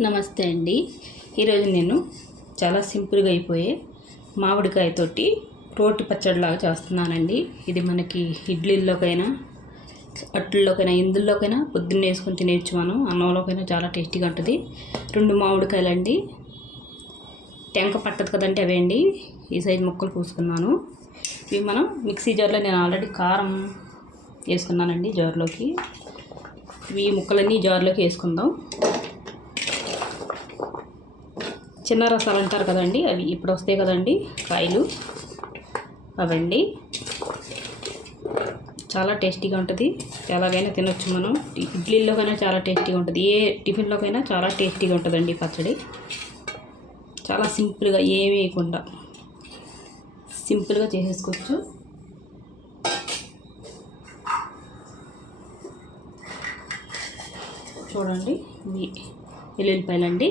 నమస్తే అండి. ఈరోజు నేను చాలా సింపుల్గా అయిపోయే మామిడికాయతోటి రోటి పచ్చడిలాగా చేస్తున్నానండి. ఇది మనకి ఇడ్లీల్లోకైనా అట్లలోకైనా ఇందులోకైనా పొద్దున్న వేసుకొని తినేయచ్చు. మనం అన్నంలోకైనా చాలా టేస్టీగా ఉంటుంది. 2 మామిడికాయలండి, టెంక పట్టదు కదండి, అవే అండి. ఈ సైజు ముక్కలు పూసుకున్నాను. ఇవి మనం మిక్సీ జార్లో నేను ఆల్రెడీ కారం వేసుకున్నానండి జార్లోకి. ఇవి ముక్కలన్నీ జార్లోకి వేసుకుందాం. చిన్న రసాలు అంటారు కదండి, అవి ఇప్పుడు వస్తాయి కదండి కాయలు, అవండి. చాలా టేస్టీగా ఉంటుంది. ఎలాగైనా తినొచ్చు మనం. ఇడ్లీలోకైనా చాలా టేస్టీగా ఉంటుంది. ఏ టిఫిన్లోకైనా చాలా టేస్టీగా ఉంటుందండి పచ్చడి. చాలా సింపుల్గా ఏమీ వేయకుండా సింపుల్గా చేసేసుకోవచ్చు. చూడండి, ఇవి వెల్లుల్లిపాయలండి,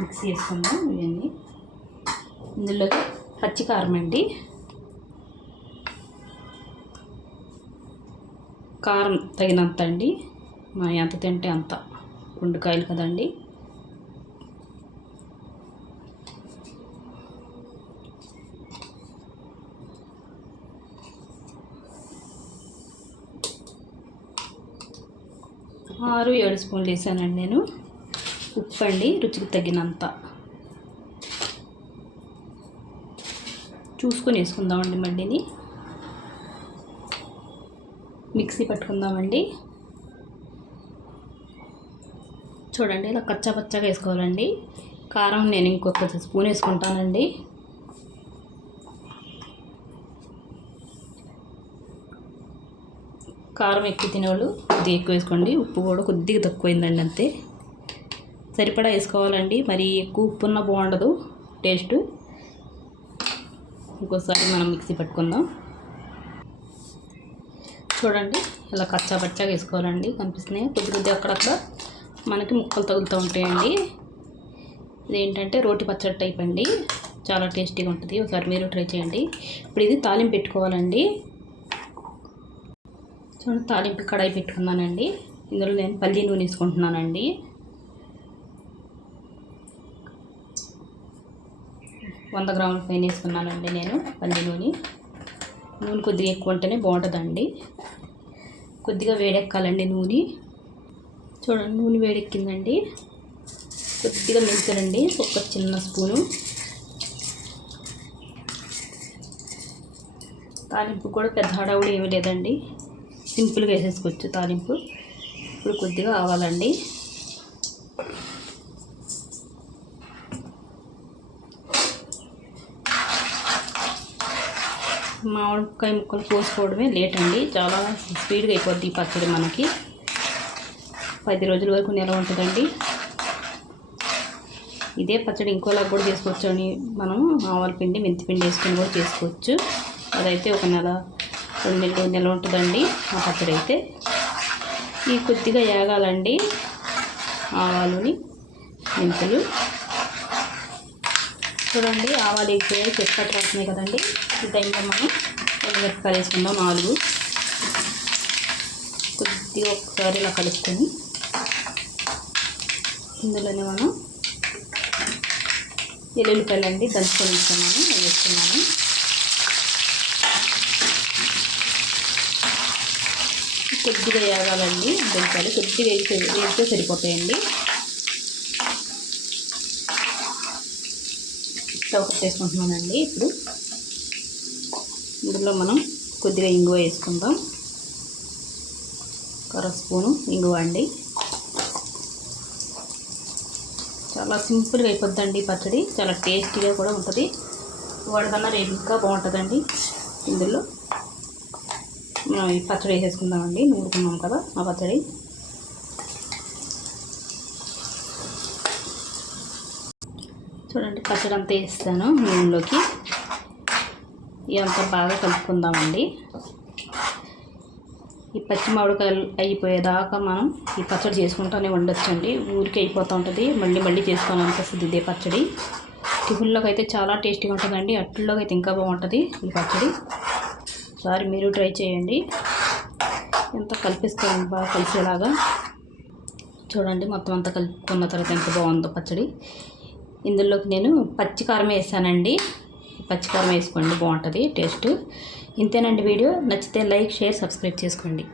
మిక్సీ వేసుకుందాం. ఇవన్నీ ఇందులో పచ్చికారం అండి, కారం తగినంత అండి. మనం ఎంత తింటే అంత, 2 కాయలు కదండి. ఆరు 7 స్పూన్లు వేసానండి నేను. ఉప్పు అండి రుచికి తగినంత చూసుకొని వేసుకుందామండి. మళ్ళీని మిక్సీ పట్టుకుందామండి. చూడండి, ఇలా కచ్చా పచ్చగా వేసుకోవాలండి. కారం నేను ఇంకొక స్పూన్ వేసుకుంటానండి. కారం ఎక్కువ తినేవాళ్ళు కొద్దిగా ఎక్కువ వేసుకోండి. ఉప్పు కూడా కొద్దిగా తక్కువైందండి, అంతే. సరిపడా వేసుకోవాలండి. మరి ఎక్కువ ఉప్పు ఉన్నా బాగుండదు టేస్ట్. ఇంకోసారి మనం మిక్సీ పట్టుకుందాం. చూడండి, ఇలా కచ్చా పచ్చగా వేసుకోవాలండి. కనిపిస్తున్నాయి కొద్దిగా అక్కడక్కడ మనకి ముక్కలు తగులుతూ ఉంటాయండి. ఇదేంటంటే రోటి పచ్చడి టైప్ అండి, చాలా టేస్టీగా ఉంటుంది. ఒకసారి మీరు ట్రై చేయండి. ఇప్పుడు ఇది తాలింపు పెట్టుకోవాలండి. చూడండి, తాలింపు కడాయి పెట్టుకున్నానండి. ఇందులో నేను పల్లి నూనె వేసుకుంటున్నానండి. 100 గ్రాముల పైన వేసుకున్నానండి నేను పల్లి నూనె. నూనె కొద్దిగా ఎక్కువ ఉంటేనే బాగుంటుందండి. కొద్దిగా వేడెక్కాలండి నూనె. చూడండి, నూనె వేడెక్కిందండి. కొద్దిగా మెంతులండి, ఒక చిన్న స్పూను. తాలింపు కూడా పెద్ద హడావుడి ఏమీ లేదండి, సింపుల్గా వేసేసుకోవచ్చు తాలింపు. ఇప్పుడు కొద్దిగా ఆవాలండి. మామిడికాయ ముక్కలు కోసుకోవడమే లేట్ అండి, చాలా స్పీడ్గా అయిపోద్ది ఈ పచ్చడి. మనకి 10 రోజుల వరకు నిల్వ ఉంటుందండి. ఇదే పచ్చడి ఇంకోలా కూడా చేసుకోవచ్చు అని మనం ఆవాల పిండి, మెంతి పిండి వేసుకొని కూడా చేసుకోవచ్చు. అదైతే 1 నెల 2 నెలలు నిల్వ ఉంటుందండి ఆ పచ్చడి అయితే. ఈ కొద్దిగా ఏగాలండి ఆవాలుని, మెంతులు. చూడండి, ఆవాలు ఎగిపోయాయి, చెక్కట్లు వస్తున్నాయి కదండి. ఈ టైంలో మనం మిరపకాయలు వేసుకుందాం 4. కొద్దిగా ఒకసారి ఇలా కలుపుకొని ఇందులోనే మనం వెల్లుల్లిపాయలు అండి దంచుకొని వేస్తున్నాను. కొద్దిగా వేగాలండి వెల్లుల్లిపాయలు, కొద్దిగా వేగితే సరిపోతాయండి. స్టవ్ కట్టేసుకుంటున్నానండి. ఇప్పుడు ఇందులో మనం కొద్దిగా ఇంగువ వేసుకుందాం. 1 స్పూను ఇంగువ అండి. చాలా సింపుల్గా అయిపోద్దండి పచ్చడి, చాలా టేస్టీగా కూడా ఉంటుంది. వాడికన్నా రేపు ఇంకా బాగుంటుందండి. ఇందులో మనం ఈ పచ్చడి వేసేసుకుందామండి. నూరుకున్నాం కదా ఆ పచ్చడి. చూడండి, పచ్చడి అంతా వేస్తాను నూనెలోకి. ఇదంతా బాగా కలుపుకుందామండి. ఈ పచ్చి మామిడికాయలు అయిపోయేదాకా మనం ఈ పచ్చడి చేసుకుంటూనే ఉండొచ్చండి. ఊరికి అయిపోతూ ఉంటుంది, మళ్ళీ చేసుకొని అనిపిస్తుంది ఇదే పచ్చడి. టిఫిన్లోకి అయితే చాలా టేస్టీగా ఉంటుందండి, అట్లలోకి అయితే ఇంకా బాగుంటుంది ఈ పచ్చడి. ఒకసారి మీరు ట్రై చేయండి. ఎంత కలిపిస్తాను బాగా కలిసేలాగా. చూడండి మొత్తం అంతా కలుపుకున్న తర్వాత ఎంత బాగుందో పచ్చడి. ఇందులోకి నేను పచ్చికారం వేసానండి. పచ్చికారం వేసుకోండి, బాగుంటుంది టేస్ట్. ఇంతేనండి వీడియో. నచ్చితే లైక్, షేర్, సబ్స్క్రైబ్ చేసుకోండి.